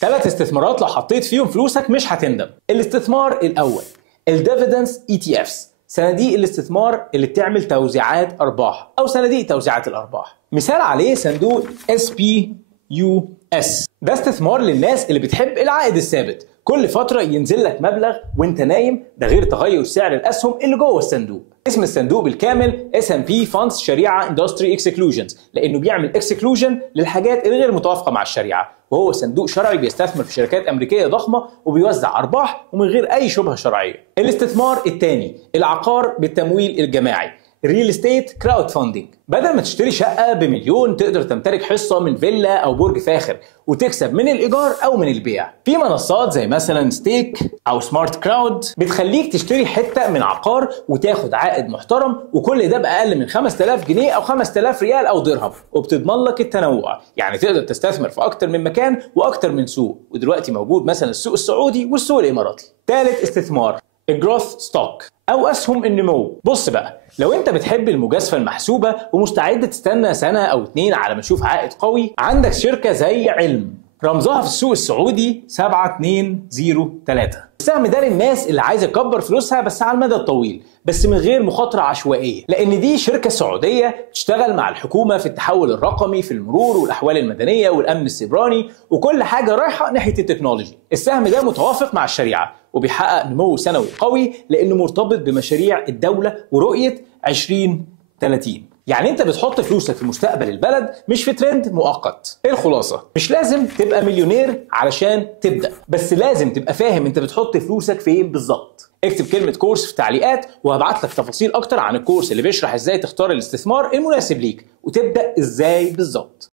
3 استثمارات لو حطيت فيهم فلوسك مش هتندم. الاستثمار الاول الديفيدنس ETFs، صناديق الاستثمار اللي بتعمل توزيعات ارباح او صناديق توزيعات الارباح. مثال عليه صندوق SPUS، ده استثمار للناس اللي بتحب العائد الثابت، كل فتره ينزل لك مبلغ وانت نايم، ده غير تغير سعر الاسهم اللي جوه الصندوق. اسم الصندوق بالكامل S&P Funds شريعه Industry Exclusions، لانه بيعمل اكسكلوجن للحاجات الغير متوافقه مع الشريعه، وهو صندوق شرعي بيستثمر في شركات امريكيه ضخمه وبيوزع ارباح ومن غير اي شبهه شرعيه. الاستثمار الثاني العقار بالتمويل الجماعي، ريل استيت كراود فاندنج. بدل ما تشتري شقه ب1,000,000 تقدر تمتلك حصه من فيلا او برج فاخر وتكسب من الايجار او من البيع. في منصات زي مثلا ستيك او سمارت كراود بتخليك تشتري حته من عقار وتاخد عائد محترم، وكل ده باقل من 5000 جنيه او 5000 ريال او درهم، وبتضمن لك التنوع، يعني تقدر تستثمر في اكتر من مكان واكتر من سوق، ودلوقتي موجود مثلا السوق السعودي والسوق الاماراتي. ثالث استثمار الجروث ستوك او اسهم النمو. بص بقى، لو انت بتحب المجازفه المحسوبه ومستعد تستنى سنه او 2 على ما تشوف عائد قوي، عندك شركه زي علم رمزها في السوق السعودي 7203. السهم ده للناس اللي عايزه تكبر فلوسها بس على المدى الطويل، بس من غير مخاطره عشوائيه، لان دي شركه سعوديه تشتغل مع الحكومه في التحول الرقمي في المرور والاحوال المدنيه والامن السيبراني وكل حاجه رايحه ناحيه التكنولوجي. السهم ده متوافق مع الشريعه وبيحقق نمو سنوي قوي لانه مرتبط بمشاريع الدوله ورؤيه 2030. يعني انت بتحط فلوسك في مستقبل البلد مش في ترند مؤقت. ايه الخلاصه؟ مش لازم تبقى مليونير علشان تبدا، بس لازم تبقى فاهم انت بتحط فلوسك فين بالظبط. اكتب كلمه كورس في التعليقات وهبعت لك تفاصيل اكتر عن الكورس اللي بيشرح ازاي تختار الاستثمار المناسب ليك وتبدا ازاي بالظبط.